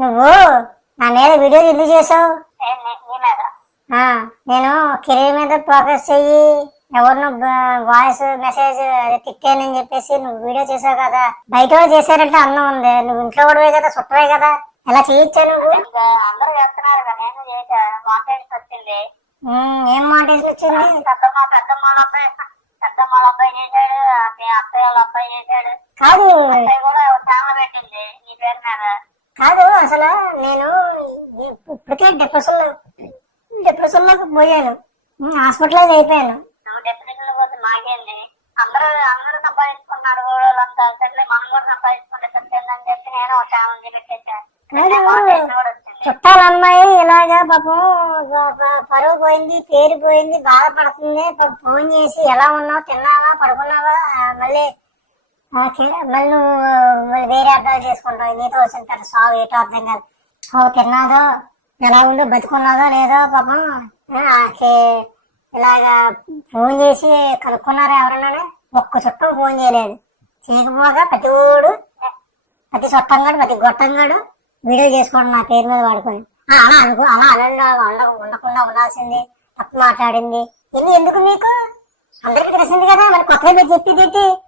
నువ్వు నా మీద వీడియో ఎందుకు చేసావు? నేను కెరీర్ మీద ఫోకస్ చెయ్యి, ఎవరినో వాయిస్ మెసేజ్ తిట్టానని చెప్పేసి నువ్వు వీడియో చేసావు కదా. బయట వాళ్ళు చేశారంటే అన్నం ఉంది, నువ్వు ఇంట్లో కూడా కదా, చుట్టవే కదా, ఎలా చేయొచ్చా నువ్వు? అందరూ చేస్తున్నారు కదా, నేను చేసా. మాంటేషన్ వచ్చింది. ఏం మాంటేషన్ వచ్చింది? పెద్దమ్మ అబ్బాయి చేశాడు, అత్తయ్య వాళ్ళ అబ్బాయి చేశాడు. కాదు కూడా ఛానల్ పెట్టింది నీ పేరు మీద. కాదు అసలు నేను ఇప్పటికే డిప్రెషన్ లోకి పోయాను, హాస్పిటలైజ్ అయిపోయాను. నువ్వు డిప్రెషన్ పోతే మాకేంది? అందరూ సంపాదించుకున్నారు వాళ్ళంతా, సరే మనం కూడా సంపాదించుకుంటే సత్యందని చెప్పి నేను ఒక ఛానల్ పెట్టేశాను. చుట్టాల అమ్మాయి ఇలాగా పాపం పరువు పోయింది, పేరు పోయింది, బాధపడుతుంది. ఫోన్ చేసి ఎలా ఉన్నావు, తిన్నావా, పడుకున్నావా, మళ్ళీ నువ్వు వేరే అర్థాలు చేసుకుంటావు. నీతో వచ్చిన తర్వాత సాగు ఏటో అర్థం కాదు. తిన్నాదో, ఎలా ఉందో, బతుకున్నాదో లేదో పాపం ఇలాగా ఫోన్ చేసి కనుక్కున్నారా ఎవరన్నా? ఒక్క చుట్టం ఫోన్ చేయలేదు. చేయకపోగా ప్రతి చుట్టంగాడు, ప్రతి గొట్టంగాడు వీడియో చేసుకోండి నా పేరు మీద వాడుకొని. అలా ఉండకుండా ఉండాల్సింది, తప్పు మాట్లాడింది. ఎందుకు మీకు అందరికి తెలిసింది కదా, మరి కొత్తగా మీరు చెప్పేది ఏంటి?